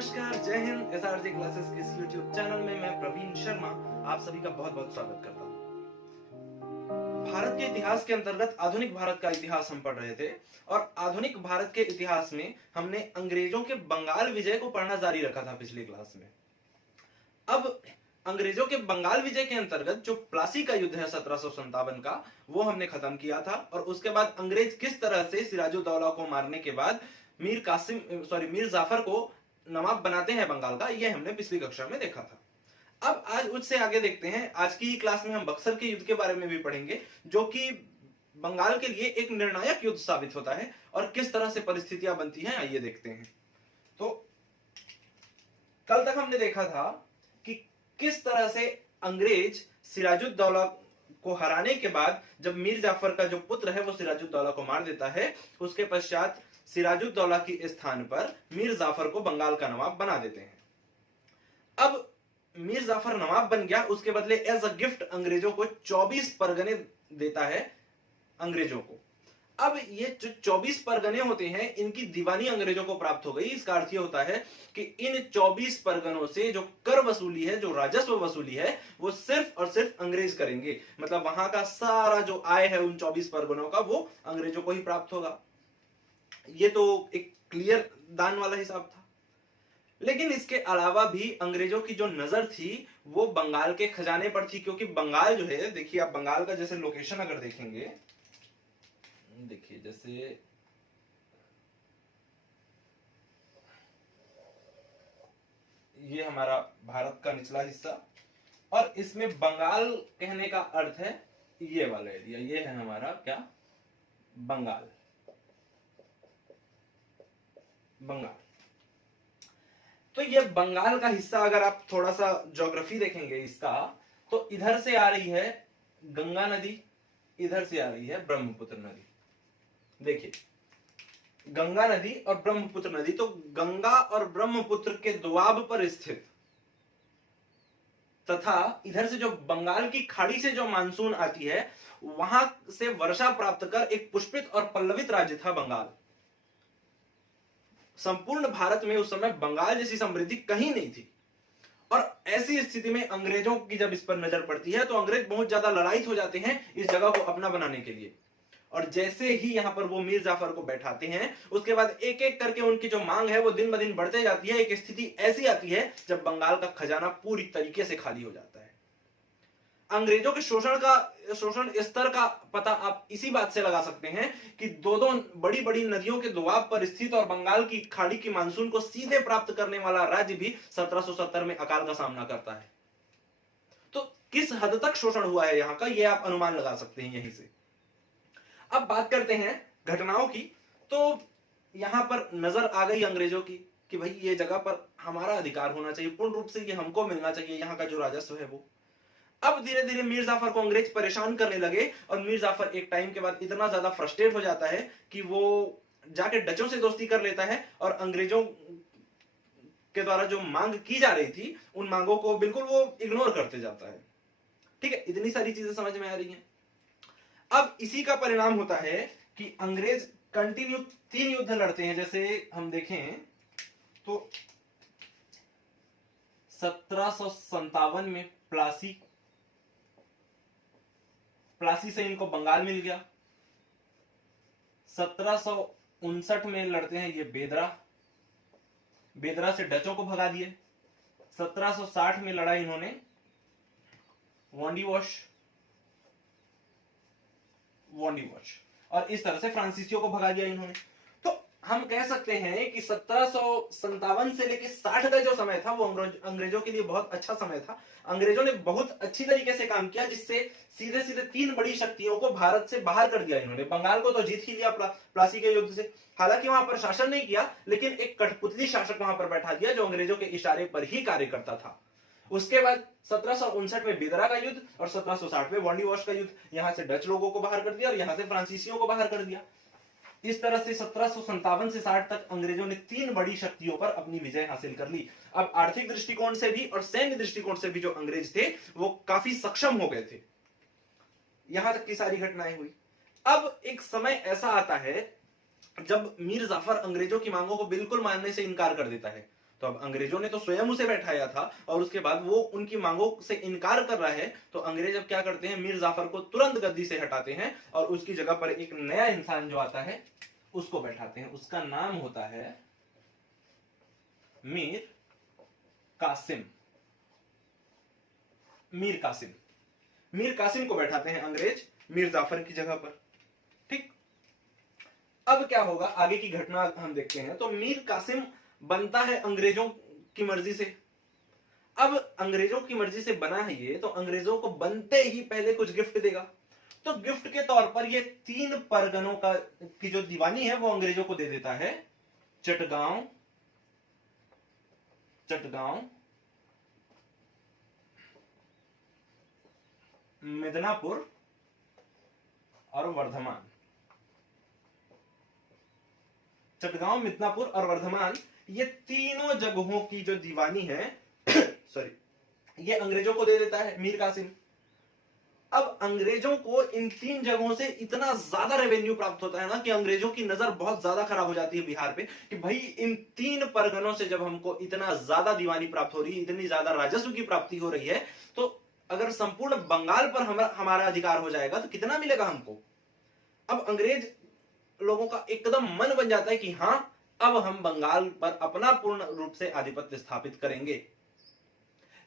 नमस्कार, जय Hind. SRJ classes के इस यूट्यूब चैनल में मैं प्रवीण शर्मा आप सभी का बहुत बहुत स्वागत करता हूँ। भारत के इतिहास के अंतर्गत आधुनिक भारत का इतिहास हम पढ़ रहे थे और आधुनिक भारत के इतिहास में हमने अंग्रेजों के बंगाल विजय को पढ़ना जारी रखा था पिछली क्लास में। अब अंग्रेजों के बंगाल विजय के अंतर्गत जो प्लासी का युद्ध है 1757 का, वो हमने खत्म किया था और उसके बाद अंग्रेज किस तरह से सिराजुद्दौला को मारने के बाद मीर जाफर को नवाब बनाते हैं बंगाल का, ये हमने पिछली कक्षा में देखा था। अब आज उससे आगे देखते हैं। आज की क्लास में हम बक्सर के युद्ध के बारे में भी पढ़ेंगे, जो कि बंगाल के लिए एक निर्णायक युद्ध साबित होता है और किस तरह से परिस्थितियां बनती हैं, आइए देखते हैं। तो कल तक हमने देखा था कि किस तरह से अंग्रेज सिराजुद्दौला को हराने के बाद जब मीर जाफर का जो पुत्र है वो सिराजुद्दौला को मार देता है, उसके पश्चात सिराजुद्दौला के स्थान पर मीर जाफर को बंगाल का नवाब बना देते हैं। अब मीर जाफर नवाब बन गया, उसके बदले एज अ गिफ्ट अंग्रेजों को 24 परगने देता है अंग्रेजों को। अब ये जो 24 परगने होते हैं, इनकी दीवानी अंग्रेजों को प्राप्त हो गई। इसका अर्थ ये होता है कि इन 24 परगनों से जो कर वसूली है, जो राजस्व वसूली है, वो सिर्फ और सिर्फ अंग्रेज करेंगे। मतलब वहां का सारा जो आय है उन 24 परगनों का, वो अंग्रेजों को ही प्राप्त होगा। ये तो एक क्लियर दान वाला हिसाब था। लेकिन इसके अलावा भी अंग्रेजों की जो नजर थी वो बंगाल के खजाने पर थी, क्योंकि बंगाल जो है, देखिए आप बंगाल का जैसे लोकेशन अगर देखेंगे, देखिए जैसे ये हमारा भारत का निचला हिस्सा और इसमें बंगाल कहने का अर्थ है ये वाला एरिया। ये है हमारा क्या, बंगाल। बंगाल तो ये बंगाल का हिस्सा, अगर आप थोड़ा सा ज्योग्राफी देखेंगे इसका, तो इधर से आ रही है गंगा नदी, इधर से आ रही है ब्रह्मपुत्र नदी। देखिए गंगा नदी और ब्रह्मपुत्र नदी, तो गंगा और ब्रह्मपुत्र के दोआब पर स्थित तथा इधर से जो बंगाल की खाड़ी से जो मानसून आती है, वहां से वर्षा प्राप्त कर एक पुष्पित और पल्लवित राज्य था बंगाल। संपूर्ण भारत में उस समय बंगाल जैसी समृद्धि कहीं नहीं थी और ऐसी स्थिति में अंग्रेजों की जब इस पर नजर पड़ती है तो अंग्रेज बहुत ज्यादा लड़ाई हो जाते हैं इस जगह को अपना बनाने के लिए। और जैसे ही यहां पर वो मीर जाफर को बैठाते हैं, उसके बाद एक एक करके उनकी जो मांग है वो दिन ब दिन बढ़ते जाती है। एक स्थिति ऐसी आती है जब बंगाल का खजाना पूरी तरीके से खाली हो जाता है। अंग्रेजों के शोषण स्तर का पता आप इसी बात से लगा सकते हैं कि दो बड़ी बड़ी नदियों के दोआब पर स्थित और बंगाल की खाड़ी की मानसून को सीधे प्राप्त करने वाला राज्य भी 1770 में अकाल का सामना करता है। तो किस हद तक शोषण हुआ है यहां का, यह आप अनुमान लगा सकते हैं यहीं से। अब बात करते हैं घटनाओं की। तो यहां पर नजर आ गई अंग्रेजों की कि भाई ये जगह पर हमारा अधिकार होना चाहिए, पूर्ण रूप से ये हमको मिलना चाहिए, यहाँ का जो राजस्व है वो। अब धीरे धीरे मीर जाफर को अंग्रेज परेशान करने लगे और मीर जाफर एक टाइम के बाद इतना ज्यादा फ्रस्ट्रेट हो जाता है कि वो जाके डचों से दोस्ती कर लेता है और अंग्रेजों के द्वारा जो मांग की जा रही थी उन मांगों को बिल्कुल वो इग्नोर करते जाता है। ठीक है, इतनी सारी चीजें समझ में आ रही हैं। अब इसी का परिणाम होता है कि अंग्रेज कंटिन्यू 3 युद्ध लड़ते हैं। जैसे हम देखें तो 1757 में प्लासी से इनको बंगाल मिल गया। 1759 में लड़ते हैं ये बेदरा से डचों को भगा दिए। 1760 में लड़ा इन्होंने वॉन्डीवॉश और इस तरह से फ्रांसीसियों को भगा दिया इन्होंने। तो हम कह सकते हैं कि 1757 से लेकर 60 का जो समय था वो अंग्रेजों के लिए बहुत अच्छा समय था। अंग्रेजों ने बहुत अच्छी तरीके से काम किया, जिससे सीधे सीधे 3 बड़ी शक्तियों को भारत से बाहर कर दिया इन्होंने। बंगाल को तो जीत ही लिया प्लासी के युद्ध से। हालांकि वहां पर शासन नहीं किया, लेकिन एक कठपुतली शासक वहां पर बैठा दिया जो अंग्रेजों के इशारे पर ही कार्य करता था। उसके बाद 1759 में बेदरा का युद्ध और 1760 में वॉन्डीवॉश का युद्ध, यहां से डच लोगों को बाहर कर दिया और यहां से फ्रांसीसियों को बाहर कर दिया। इस तरह से 1757 से 60 तक अंग्रेजों ने 3 बड़ी शक्तियों पर अपनी विजय हासिल कर ली। अब आर्थिक दृष्टिकोण से भी और सैन्य दृष्टिकोण से भी जो अंग्रेज थे वो काफी सक्षम हो गए थे। यहां तक की सारी घटनाएं हुई। अब एक समय ऐसा आता है जब मीर जाफर अंग्रेजों की मांगों को बिल्कुल मानने से इनकार कर देता है। तो अब अंग्रेजों ने तो स्वयं उसे बैठाया था और उसके बाद वो उनकी मांगों से इनकार कर रहा है, तो अंग्रेज अब क्या करते हैं, मीर जाफर को तुरंत गद्दी से हटाते हैं और उसकी जगह पर एक नया इंसान जो आता है उसको बैठाते हैं। उसका नाम होता है मीर कासिम। मीर कासिम, मीर कासिम को बैठाते हैं अंग्रेज मीर जाफर की जगह पर। ठीक, अब क्या होगा, आगे की घटना हम देखते हैं। तो मीर कासिम बनता है अंग्रेजों की मर्जी से। अब अंग्रेजों की मर्जी से बना है ये, तो अंग्रेजों को बनते ही पहले कुछ गिफ्ट देगा। तो गिफ्ट के तौर पर ये 3 परगनों का की जो दीवानी है वो अंग्रेजों को दे देता है। चटगांव, चटगांव, मिदनापुर और वर्धमान। चटगांव, मिदनापुर और वर्धमान, ये तीनों जगहों की जो दीवानी है सॉरी, ये अंग्रेजों को दे देता है मीर कासिम। अब अंग्रेजों को इन 3 जगहों से इतना ज्यादा रेवेन्यू प्राप्त होता है ना कि अंग्रेजों की नजर बहुत ज्यादा खराब हो जाती है बिहार पे, कि भाई इन 3 परगनों से जब हमको इतना ज्यादा दीवानी प्राप्त हो रही है, इतनी ज्यादा राजस्व की प्राप्ति हो रही है, तो अगर संपूर्ण बंगाल पर हमारा अधिकार हो जाएगा तो कितना मिलेगा हमको। अब अंग्रेज लोगों का एकदम मन बन जाता है कि हां, अब हम बंगाल पर अपना पूर्ण रूप से आधिपत्य स्थापित करेंगे।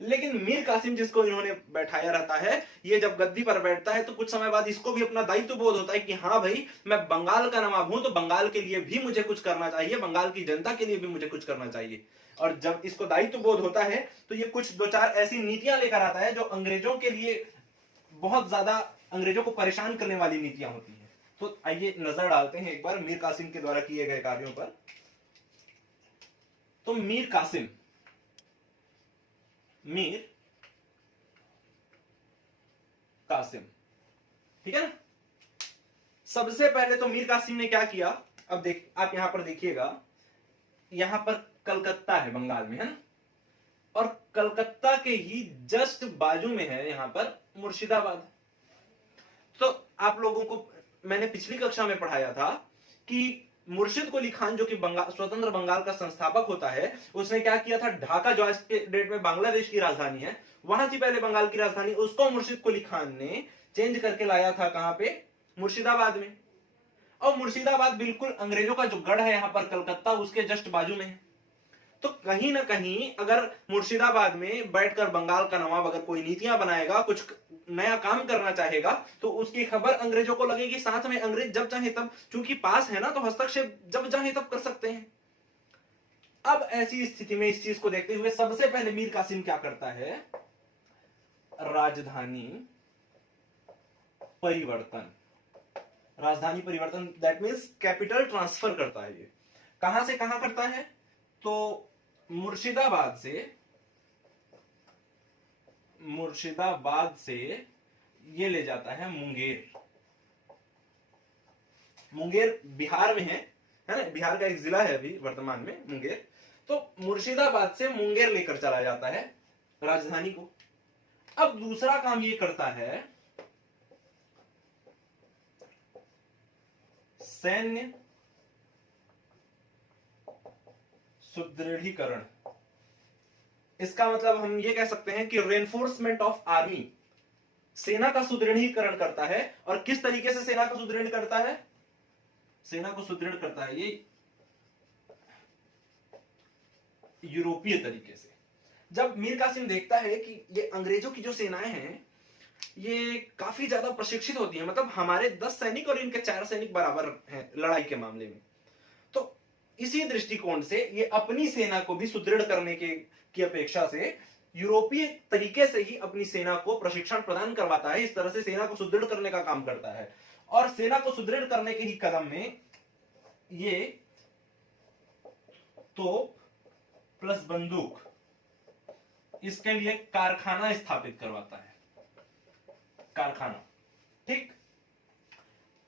लेकिन मीर कासिम जिसको इन्होंने बैठाया रहता है, ये जब गद्दी पर बैठता है तो कुछ समय बाद इसको भी अपना दायित्व बोध होता है कि हाँ भाई, मैं बंगाल का नवाब हूं, तो बंगाल के लिए भी मुझे कुछ करना चाहिए, बंगाल की जनता के लिए भी मुझे कुछ करना चाहिए। और जब इसको दायित्व बोध होता है तो ये कुछ 2-4 ऐसी नीतियां लेकर आता है जो अंग्रेजों के लिए बहुत ज्यादा, अंग्रेजों को परेशान करने वाली नीतियां होती है। तो आइए नजर डालते हैं एक बार मीर कासिम के द्वारा किए गए कार्यों पर। तो मीर कासिम, मीर कासिम, ठीक है ना। सबसे पहले तो मीर कासिम ने क्या किया, अब देख आप यहां पर देखिएगा, यहां पर कलकत्ता है बंगाल में, है ना, और कलकत्ता के ही जस्ट बाजू में है यहां पर मुर्शिदाबाद। तो आप लोगों को मैंने पिछली कक्षा में पढ़ाया था कि मुर्शिद कुली खान जो कि स्वतंत्र बंगाल का संस्थापक होता है, उसने क्या किया था, ढाका जो आज के डेट में बांग्लादेश की राजधानी है, वहां थी पहले बंगाल की राजधानी, उसको मुर्शिद कुली खान ने चेंज करके लाया था कहां पे, मुर्शिदाबाद में। और मुर्शिदाबाद बिल्कुल अंग्रेजों का जो गढ़ है यहां पर कलकत्ता, उसके जस्ट बाजू में है। तो कहीं ना कहीं अगर मुर्शिदाबाद में बैठकर बंगाल का नवाब अगर कोई नीतियां बनाएगा, कुछ नया काम करना चाहेगा, तो उसकी खबर अंग्रेजों को लगेगी। साथ में अंग्रेज जब चाहे तब, चूंकि पास है ना, तो हस्तक्षेप जब चाहे तब कर सकते हैं। अब ऐसी स्थिति में इस चीज को देखते हुए सबसे पहले मीर कासिम क्या करता है, राजधानी परिवर्तन। राजधानी परिवर्तन दैट मीन्स कैपिटल ट्रांसफर करता है। ये कहां से कहां करता है, तो मुर्शिदाबाद से ये ले जाता है मुंगेर। मुंगेर बिहार में है ना, बिहार का एक जिला है अभी वर्तमान में मुंगेर। तो मुर्शिदाबाद से मुंगेर लेकर चला जाता है राजधानी को। अब दूसरा काम ये करता है, सैन्य सुदृढ़ीकरण। इसका मतलब हम ये कह सकते हैं कि रेनफोर्समेंट ऑफ आर्मी, सेना का सुदृढ़ीकरण करता है। और किस तरीके से सेना को सुदृढ़ करता है, सेना को सुदृढ़ करता है ये यूरोपीय तरीके से। जब मीर कासिम देखता है कि ये अंग्रेजों की जो सेनाएं हैं ये काफी ज्यादा प्रशिक्षित होती हैं, मतलब हमारे 10 सैनिक और इनके 4 सैनिक बराबर हैं लड़ाई के मामले में, तो इसी दृष्टिकोण से ये अपनी सेना को भी सुदृढ़ करने की अपेक्षा से यूरोपीय तरीके से ही अपनी सेना को प्रशिक्षण प्रदान करवाता है। इस तरह से सेना को सुदृढ़ करने का काम करता है। और सेना को सुदृढ़ करने के ही कदम में ये तोप प्लस बंदूक, इसके लिए कारखाना स्थापित करवाता है, कारखाना। ठीक,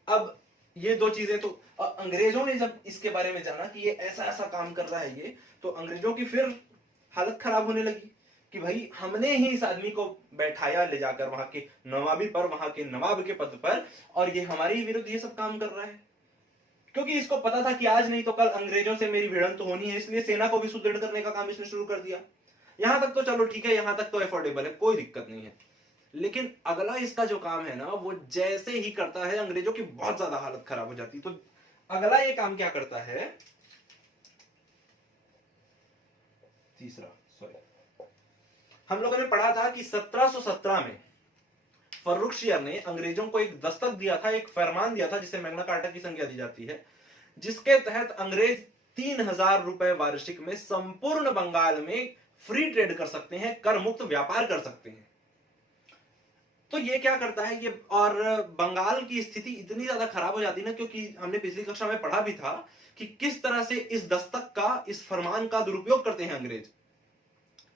अब ये दो चीजें तो अंग्रेजों ने जब इसके बारे में जाना कि ये ऐसा ऐसा काम कर रहा है ये, तो अंग्रेजों की फिर हालत खराब होने लगी कि भाई हमने ही इस आदमी को बैठाया ले जाकर वहां के नवाबी पर, वहां के नवाब के पद पर, और ये हमारे ही विरुद्ध ये सब काम कर रहा है। क्योंकि इसको पता था कि आज नहीं तो कल अंग्रेजों से मेरी भिड़ंत तो होनी है, इसलिए सेना को भी सुदृढ़ करने का काम इसने शुरू कर दिया। यहां तक तो चलो ठीक है, यहां तक तो एफोर्डेबल है, कोई दिक्कत नहीं है। लेकिन अगला इसका जो काम है ना, वो जैसे ही करता है अंग्रेजों की बहुत ज्यादा हालत खराब हो जाती। तो अगला ये काम क्या करता है, तीसरा, सॉरी, हम लोगों ने पढ़ा था कि 1717 में फर्रुखशियर ने अंग्रेजों को एक दस्तक दिया था, एक फरमान दिया था जिसे मैग्ना कार्टा की संज्ञा दी जाती है, जिसके तहत अंग्रेज 3000 रुपए वार्षिक में संपूर्ण बंगाल में फ्री ट्रेड कर सकते हैं, कर मुक्त व्यापार कर सकते हैं। तो ये क्या करता है ये, और बंगाल की स्थिति इतनी ज्यादा खराब हो जाती है ना, क्योंकि हमने पिछली कक्षा में पढ़ा भी था कि किस तरह से इस दस्तक का, इस फरमान का दुरुपयोग करते हैं अंग्रेज।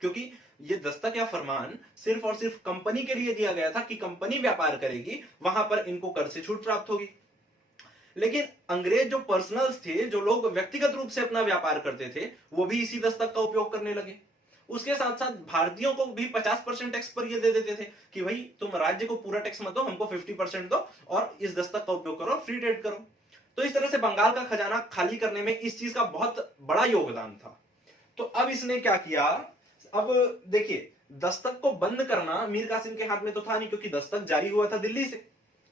क्योंकि ये दस्तक या फरमान सिर्फ और सिर्फ कंपनी के लिए दिया गया था कि कंपनी व्यापार करेगी, वहां पर इनको कर से छूट प्राप्त होगी। लेकिन अंग्रेज जो पर्सनल्स थे, जो लोग व्यक्तिगत रूप से अपना व्यापार करते थे, वो भी इसी दस्तक का उपयोग करने लगे। उसके साथ साथ भारतीयों को भी 50% टैक्स पर ये दे देते थे कि भाई तुम राज्य को पूरा टैक्स मत दो, हमको 50% दो और इस दस्तक का उपयोग करो, फ्री ट्रेड करो। तो इस तरह से बंगाल का खजाना खाली करने में इस चीज का बहुत बड़ा योगदान था। तो अब इसने क्या किया, अब देखिए, दस्तक को बंद करना मीर कासिम के हाथ में तो था नहीं, क्योंकि दस्तक जारी हुआ था दिल्ली से।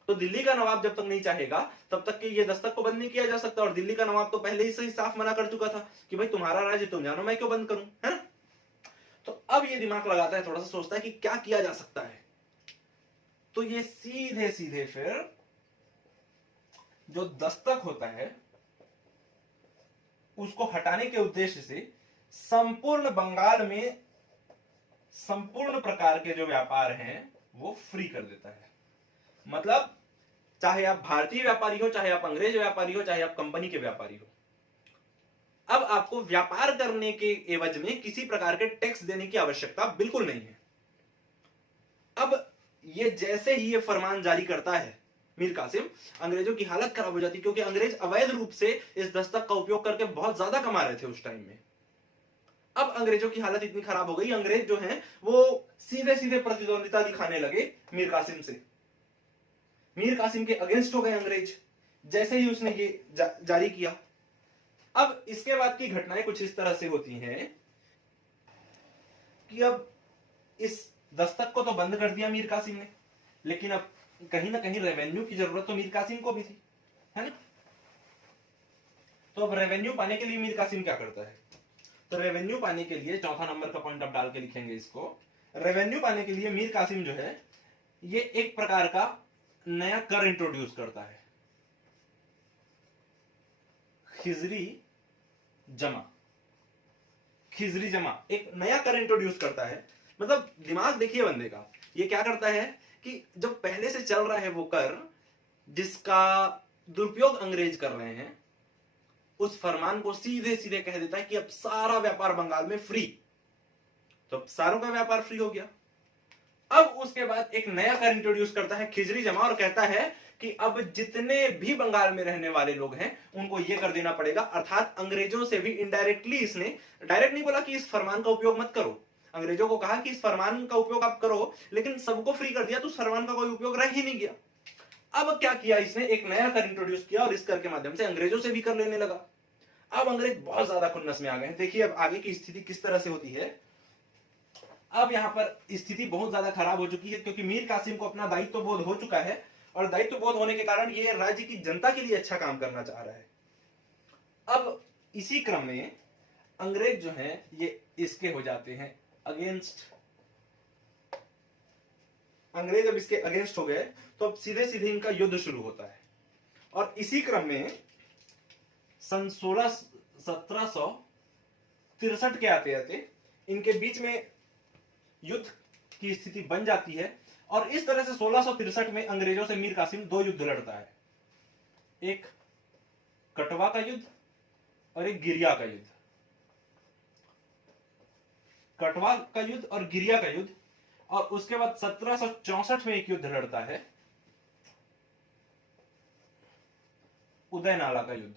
तो दिल्ली का नवाब जब तक नहीं चाहेगा तब तक कि ये दस्तक को बंद नहीं किया जा सकता, और दिल्ली का नवाब तो पहले ही से साफ मना कर चुका था कि भाई तुम्हारा राज्य तुम जानो, मैं क्यों बंद करूं, है ना। तो अब ये दिमाग लगाता है, थोड़ा सा सोचता है कि क्या किया जा सकता है। तो ये सीधे सीधे फिर जो दस्तक होता है उसको हटाने के उद्देश्य से संपूर्ण बंगाल में संपूर्ण प्रकार के जो व्यापार हैं वो फ्री कर देता है। मतलब चाहे आप भारतीय व्यापारी हो, चाहे आप अंग्रेज व्यापारी हो, चाहे आप कंपनी के व्यापारी हो, अब आपको व्यापार करने के एवज में किसी प्रकार के टैक्स देने की आवश्यकता बिल्कुल नहीं है। अब ये जैसे ही ये फरमान जारी करता है मीर कासिम, अंग्रेजों की हालत खराब हो जाती, क्योंकि अंग्रेज अवैध रूप से इस दस्तक का उपयोग करके बहुत ज्यादा कमा रहे थे उस टाइम में। अब अंग्रेजों की हालत इतनी खराब हो गई, अंग्रेज जो हैं वो सीधे सीधे प्रतिद्वंदिता दिखाने लगे मीर कासिम से। मीर कासिम के अगेंस्ट हो गए अंग्रेज जैसे ही उसने ये जारी किया। अब इसके बाद की घटनाएं कुछ इस तरह से होती हैं कि अब इस दस्तक को तो बंद कर दिया मीर कासिम ने, लेकिन अब कहीं ना कहीं रेवेन्यू की जरूरत तो मीर कासिम को भी थी, है ना। तो अब रेवेन्यू पाने के लिए मीर कासिम क्या करता है, तो रेवेन्यू पाने के लिए चौथा नंबर का पॉइंट आप डाल के लिखेंगे इसको। रेवेन्यू पाने के लिए मीर कासिम जो है ये एक प्रकार का नया कर इंट्रोड्यूस करता है, खिजरी जमा। खिजरी जमा एक नया कर इंट्रोड्यूस करता है। मतलब दिमाग देखिए बंदे का, ये क्या करता है कि जो पहले से चल रहा है वो कर, जिसका दुरुपयोग अंग्रेज कर रहे हैं, उस फरमान को सीधे सीधे कह देता है कि अब सारा व्यापार बंगाल में फ्री। तो सारों का व्यापार फ्री हो गया। अब उसके बाद एक नया कर इंट्रोड्यूस करता है, खिजरी जमा, और कहता है कि अब जितने भी बंगाल में रहने वाले लोग हैं उनको यह कर देना पड़ेगा। अर्थात अंग्रेजों से भी इनडायरेक्टली, इसने डायरेक्ट नहीं बोला कि इस फरमान का उपयोग मत करो, अंग्रेजों को कहा कि इस फरमान का उपयोग आप करो, लेकिन सबको फ्री कर दिया तो उस फरमान का कोई उपयोग रह ही नहीं गया। अब क्या किया इसने, एक नया कर इंट्रोड्यूस किया और इस कर के माध्यम से अंग्रेजों से भी कर लेने लगा। अब अंग्रेज बहुत ज्यादा खुन्नस में आ गए। देखिए अब आगे की स्थिति किस तरह से होती है। अब यहां पर स्थिति बहुत ज्यादा खराब हो चुकी है, क्योंकि मीर कासिम को अपना दायित्व बोध हो चुका है, और दायित्व बोध होने के कारण ये राज्य की जनता के लिए अच्छा काम करना चाह रहा है। अब इसी क्रम में अंग्रेज जो हैं ये इसके हो जाते हैं अगेंस्ट। अंग्रेज अब इसके अगेंस्ट हो गए तो अब सीधे सीधे इनका युद्ध शुरू होता है। और इसी क्रम में सन 1763 के आते आते इनके बीच में युद्ध की स्थिति बन जाती है। और इस तरह से 1663 में अंग्रेजों से मीर कासिम दो युद्ध लड़ता है, एक कटवा का युद्ध और एक गिरिया का युद्ध। कटवा का युद्ध और गिरिया का युद्ध। और उसके बाद 1764 में एक युद्ध लड़ता है, उदयनाला का युद्ध।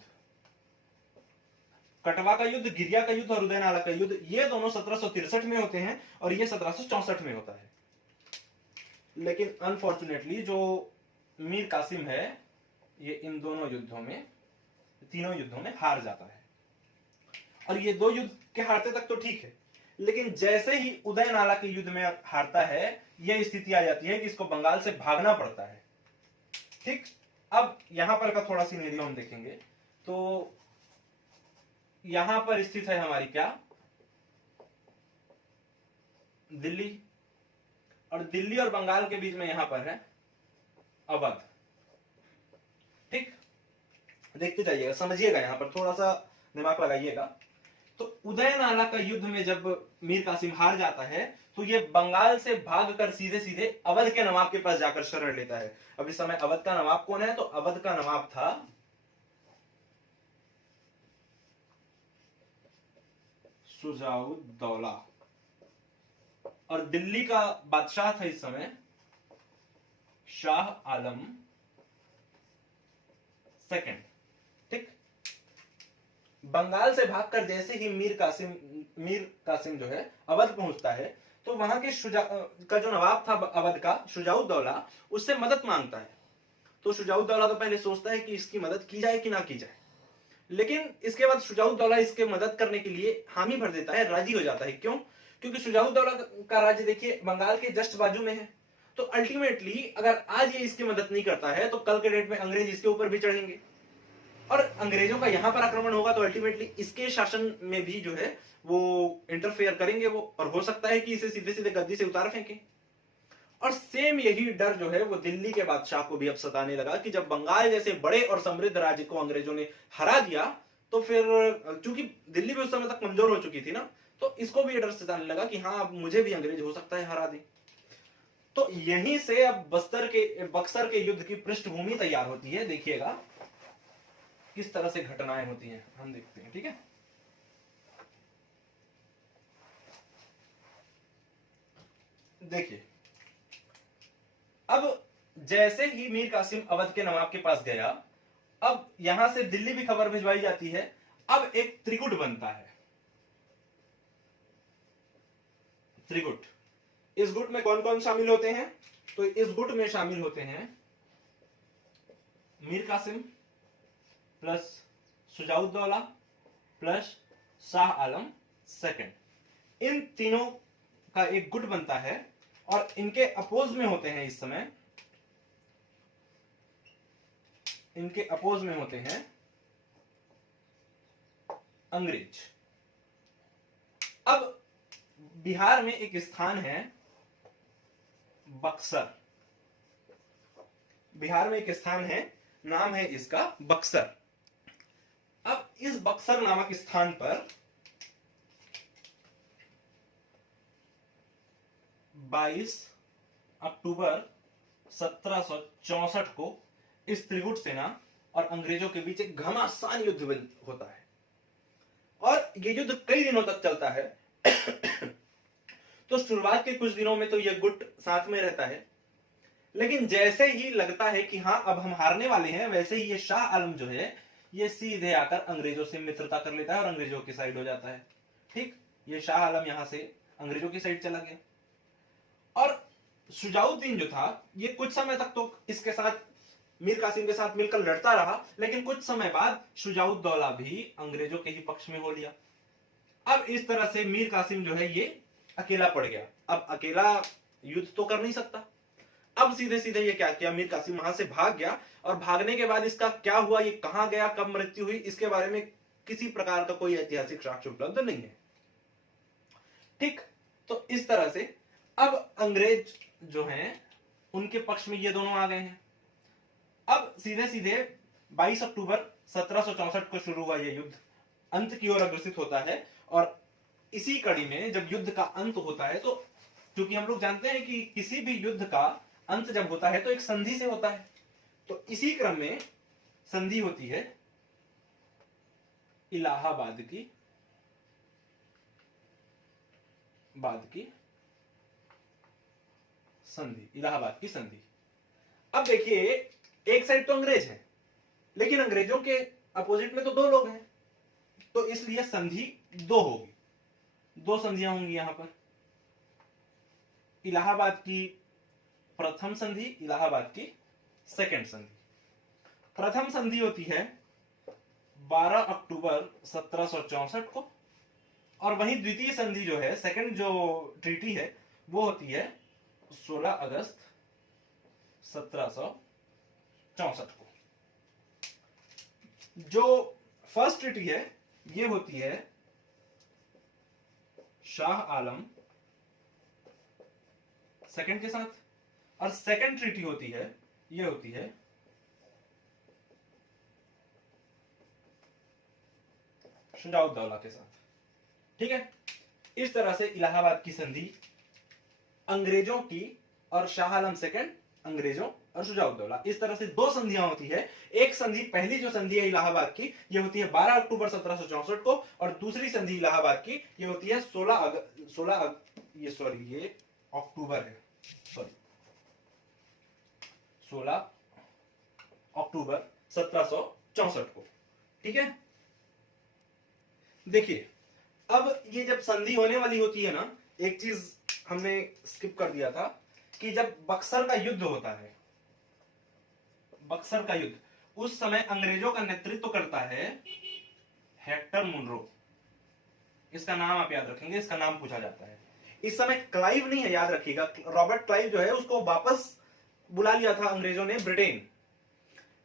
कटवा का युद्ध, गिरिया का युद्ध और उदयनाला का युद्ध, ये दोनों 1763 में होते हैं और ये 1764 में होता है। लेकिन अनफॉर्चुनेटली जो मीर कासिम है ये इन दोनों युद्धों में तीनों युद्धों में हार जाता है। और ये 2 युद्ध के हारते तक तो ठीक है, लेकिन जैसे ही उदय नाला के युद्ध में हारता है, यह स्थिति आ जाती है कि इसको बंगाल से भागना पड़ता है। ठीक, अब यहां पर का थोड़ा सिनेरियो हम देखेंगे तो यहां पर स्थित है हमारी क्या, दिल्ली, और दिल्ली और बंगाल के बीच में यहां पर है अवध। ठीक, देखते जाइएगा, समझिएगा, यहां पर थोड़ा सा दिमाग लगाइएगा। तो उदय नाला का युद्ध में जब मीर कासिम हार जाता है तो ये बंगाल से भागकर सीधे सीधे अवध के नवाब के पास जाकर शरण लेता है। अब इस समय अवध का नवाब कौन है, तो अवध का नवाब था शुजाउद्दौला, और दिल्ली का बादशाह था इस समय शाह आलम सेकंड। ठीक, बंगाल से भागकर जैसे ही मीर कासिम जो है अवध पहुंचता है तो वहां के का जो नवाब था अवध का, शुजाउद्दौला, उससे मदद मांगता है। तो शुजाउद्दौला तो पहले सोचता है कि इसकी मदद की जाए कि ना की जाए, लेकिन इसके बाद शुजाउद्दौला इसके मदद करने के लिए हामी भर देता है, राजी हो जाता है। क्यों? क्योंकि शुजाउद्दौला का राज्य देखिए बंगाल के जस्ट बाजू में है, तो अल्टीमेटली अगर आज ये इसकी मदद नहीं करता है तो कल के डेट में अंग्रेज इसके ऊपर भी चढ़ेंगे, और अंग्रेजों का यहां पर आक्रमण होगा तो अल्टीमेटली इसके शासन में भी जो है वो इंटरफेयर करेंगे वो, और हो सकता है कि इसे सीधे सीधे गद्दी से उतार फेंके। और सेम यही डर जो है वो दिल्ली के बादशाह को भी अब सताने लगा कि जब बंगाल जैसे बड़े और समृद्ध राज्य को अंग्रेजों ने हरा दिया तो फिर, चूंकि दिल्ली भी उस समय तक कमजोर हो चुकी थी ना, तो इसको भी डर सताने लगा कि हाँ अब मुझे भी अंग्रेज हो सकता है हरा दे। तो यहीं से अब बक्सर के युद्ध की पृष्ठभूमि तैयार होती है। देखिएगा किस तरह से घटनाएं होती हैं, हम देखते हैं। ठीक है, देखिए, अब जैसे ही मीर कासिम अवध के नवाब के पास गया, अब यहां से दिल्ली भी खबर भिजवाई जाती है। अब एक त्रिकुट बनता है, त्रिकुट। इस गुट में कौन कौन शामिल होते हैं, तो इस गुट में शामिल होते हैं Mir Qasim plus Shujauddaula plus Shah Alam second. इन तीनों का एक गुट बनता है, और इनके अपोज में होते हैं, इस समय इनके अपोज में होते हैं अंग्रेज। अब बिहार में एक स्थान है बक्सर, बिहार में एक स्थान है, नाम है इसका बक्सर। अब इस बक्सर नामक स्थान पर 22 अक्टूबर 1764 को इस त्रिगुट सेना और अंग्रेजों के बीच एक घमासान युद्ध होता है, और यह युद्ध कई दिनों तक चलता है। तो शुरुआत के कुछ दिनों में तो यह गुट साथ में रहता है, लेकिन जैसे ही लगता है कि हाँ अब हम हारने वाले हैं, वैसे ही ये शाह आलम जो है ये सीधे आकर अंग्रेजों से मित्रता कर लेता है और अंग्रेजों की साइड हो जाता है। ठीक, ये शाह आलम यहां से अंग्रेजों की साइड चला गया, और शुजाउद्दीन जो था ये कुछ समय तक तो इसके साथ, मीर कासिम के साथ मिलकर लड़ता रहा, लेकिन कुछ समय बाद शुजाउद्दौला भी अंग्रेजों के ही पक्ष में हो लिया। अब इस तरह से मीर कासिम जो है ये अकेला पड़ गया। अब अकेला युद्ध तो कर नहीं सकता, अब सीधे सीधे ये क्या किया, मीर कासिम वहां से भाग गया, और भागने के बाद इसका क्या हुआ, ये कहां गया, कब मृत्यु हुई, इसके बारे में किसी प्रकार का कोई ऐतिहासिक साक्ष्य उपलब्ध नहीं है। ठीक, तो इस तरह से अब अंग्रेज जो हैं उनके पक्ष में ये दोनों आ गए हैं। अब सीधे सीधे 22 अक्टूबर 1764 को शुरू हुआ यह युद्ध अंत की ओर अग्रसित होता है, और इसी कड़ी में जब युद्ध का अंत होता है, तो क्योंकि हम लोग जानते हैं कि किसी भी युद्ध का अंत जब होता है तो एक संधि से होता है, तो इसी क्रम में संधि होती है इलाहाबाद की संधि, इलाहाबाद की संधि। अब देखिए, एक साइड तो अंग्रेज है, लेकिन अंग्रेजों के अपोजिट में तो दो लोग हैं, तो इसलिए संधि दो होगी, दो संधियां होंगी यहां पर। इलाहाबाद की प्रथम संधि, इलाहाबाद की सेकंड संधि। प्रथम संधि होती है 12 अक्टूबर 1764 को, और वहीं द्वितीय संधि जो है, सेकंड जो ट्रीटी है, वो होती है 16 अगस्त 1764 को। जो फर्स्ट ट्रीटी है ये होती है शाह आलम सेकंड के साथ, और सेकंड ट्रीटी होती है, ये होती है शुजाउद्दौला के साथ। ठीक है, इस तरह से इलाहाबाद की संधि अंग्रेजों की और शाह आलम सेकंड अंग्रेजों और शुजाउद्दौला, इस तरह से दो संधियां होती है। एक संधि, पहली जो संधि है इलाहाबाद की, ये होती है 12 अक्टूबर 1764 को, और दूसरी संधि इलाहाबाद की ये होती है 16 ये अक्टूबर है, सॉरी 16 अक्टूबर 1764 को। ठीक है, देखिए अब ये जब संधि होने वाली होती है ना, एक चीज हमने स्किप कर दिया था कि जब बक्सर का युद्ध होता है, बक्सर का युद्ध, उस समय अंग्रेजों का नेतृत्व करता है हेक्टर मुनरो। इसका नाम आप याद रखेंगे, इसका नाम पूछा जाता है। इस समय क्लाइव नहीं है, याद रखिएगा, रॉबर्ट क्लाइव जो है उसको वापस बुला लिया था अंग्रेजों ने, ब्रिटेन।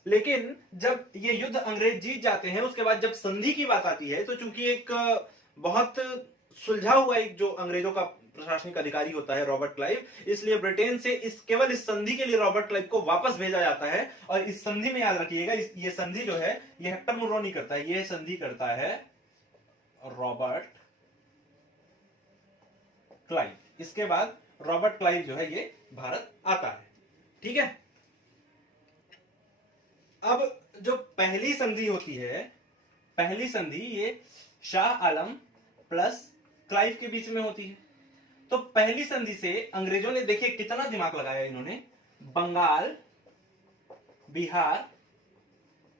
लेकिन जब ये युद्ध अंग्रेज जीत जाते हैं, उसके बाद जब संधि की बात आती है, तो चूंकि एक बहुत सुलझा हुआ एक जो अंग्रेजों का प्रशासनिक अधिकारी होता है रॉबर्ट क्लाइव, इसलिए ब्रिटेन से केवल इस संधि के लिए रॉबर्ट क्लाइव को वापस भेजा जाता है। और इस संधि में याद रखिएगा, ये संधि जो है ये हेक्टर मुनरो नहीं करता है, ये संधि करता है रॉबर्ट क्लाइव। इसके बाद रॉबर्ट क्लाइव जो है ये भारत आता है। ठीक है, अब जो पहली संधि होती है, पहली संधि ये शाह आलम प्लस क्लाइव के बीच में होती है। तो पहली संधि से अंग्रेजों ने देखिए कितना दिमाग लगाया इन्होंने, बंगाल, बिहार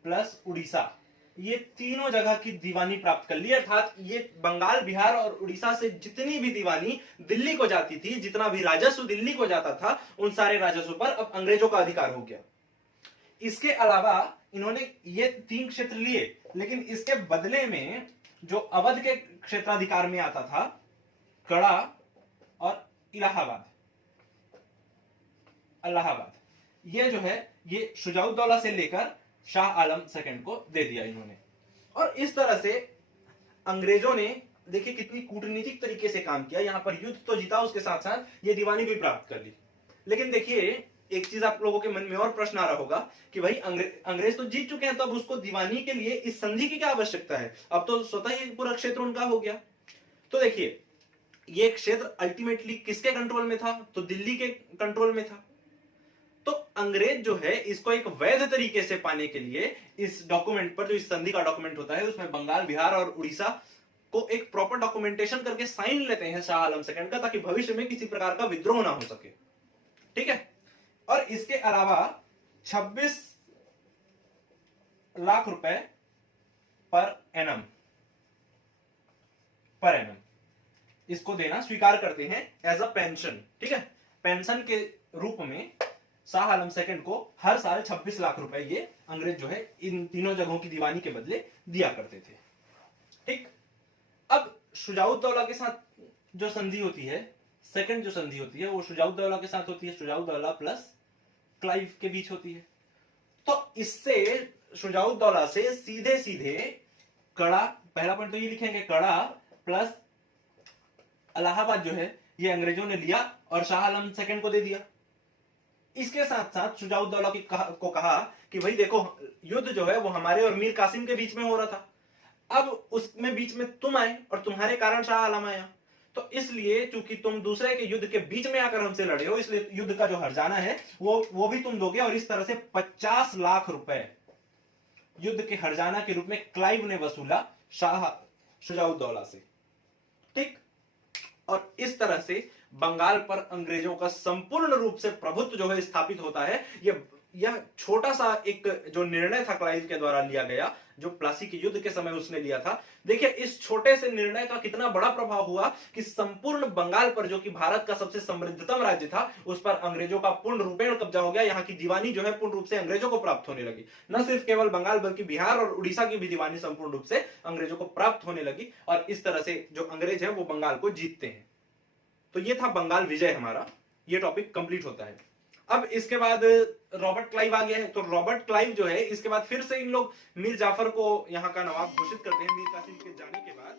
प्लस उड़ीसा, ये तीनों जगह की दीवानी प्राप्त कर ली। अर्थात ये बंगाल, बिहार और उड़ीसा से जितनी भी दीवानी दिल्ली को जाती थी, जितना भी राजस्व दिल्ली को जाता था, उन सारे राजस्व पर अब अंग्रेजों का अधिकार हो गया। इसके अलावा इन्होंने ये 3 क्षेत्र लिए, लेकिन इसके बदले में जो अवध के क्षेत्राधिकार में आता था, कड़ा और इलाहाबाद, ये जो है ये शुजाउद्दौला से लेकर शाह आलम सेकंड को दे दिया इन्होंने। और इस तरह से अंग्रेजों ने देखिए कितनी कूटनीतिक तरीके से काम किया। यहां पर युद्ध तो जीता, उसके साथ साथ ये दीवानी भी प्राप्त कर ली। लेकिन देखिए एक चीज आप लोगों के मन में और प्रश्न आ रहा होगा कि भाई अंग्रेज तो जीत चुके हैं, तो अब उसको दीवानी के लिए इस संधि की क्या आवश्यकता है, अब तो स्वतः ही पूरा क्षेत्र उनका हो गया। तो देखिए ये क्षेत्र अल्टीमेटली किसके कंट्रोल में था, तो दिल्ली के कंट्रोल में था। तो अंग्रेज जो है इसको एक वैध तरीके से पाने के लिए इस डॉक्यूमेंट पर, जो इस संधि का डॉक्यूमेंट होता है, उसमें बंगाल, बिहार और उड़ीसा को एक प्रॉपर डॉक्यूमेंटेशन करके साइन लेते हैं शाह आलम सेकंड का, ताकि भविष्य में किसी प्रकार का विद्रोह ना हो सके। ठीक है, और इसके अलावा 26 लाख रुपए पर एनम इसको देना स्वीकार करते हैं एज अ पेंशन। ठीक है, पेंशन के रूप में शाह आलम सेकंड को हर साल 26 लाख रुपए ये अंग्रेज जो है इन तीनों जगहों की दीवानी के बदले दिया करते थे। ठीक, अब शुजाउद्दौला के साथ जो संधि होती है, सेकंड जो संधि होती है, वो शुजाउद्दौला के साथ होती है, शुजाउद्दौला प्लस क्लाइव के बीच होती है। तो इससे शुजाउद्दौला से सीधे सीधे कड़ा, पहला पॉइंट तो ये लिखेंगे, कड़ा प्लस इलाहाबाद जो है ये अंग्रेजों ने लिया और शाह आलम सेकंड को दे दिया। इसके साथ साथ शुजाउद्दौला को कहा कि भाई देखो युद्ध जो है वो हमारे और मीर कासिम के बीच में हो रहा था, अब उसमें बीच में तुम आए और तुम्हारे कारण शाह आलम आया, तो इसलिए चूंकि तुम दूसरे के युद्ध के बीच में आकर हमसे लड़े हो, इसलिए युद्ध का जो हर्जाना है वो भी तुम दोगे। और इस तरह से 50 लाख रुपए युद्ध के हर्जाना के रूप में क्लाइव ने वसूला शुजाउद्दौला से। ठीक, और इस तरह से बंगाल पर अंग्रेजों का संपूर्ण रूप से प्रभुत्व जो है स्थापित होता है। यह छोटा सा एक जो निर्णय था क्लाइव के द्वारा लिया गया, जो प्लासी के युद्ध के समय उसने लिया था। देखिए इस छोटे से निर्णय का कितना बड़ा प्रभाव हुआ कि संपूर्ण बंगाल पर, जो कि भारत का सबसे समृद्धतम राज्य था, उस पर अंग्रेजों का पूर्ण रूपेण कब्जा हो गया। यहाँ की दीवानी जो है पूर्ण रूप से अंग्रेजों को प्राप्त होने लगी। न सिर्फ केवल बंगाल बल्कि बिहार और उड़ीसा की भी दीवानी संपूर्ण रूप से अंग्रेजों को प्राप्त होने लगी और इस तरह से जो अंग्रेज है वो बंगाल को जीतते हैं। तो ये था बंगाल विजय हमारा, ये टॉपिक कंप्लीट होता है। अब इसके बाद रॉबर्ट क्लाइव आ गया है। तो रॉबर्ट क्लाइव जो है इसके बाद फिर से इन लोग मीर जाफर को यहाँ का नवाब घोषित करते हैं। मीर कासिम के जाने के बाद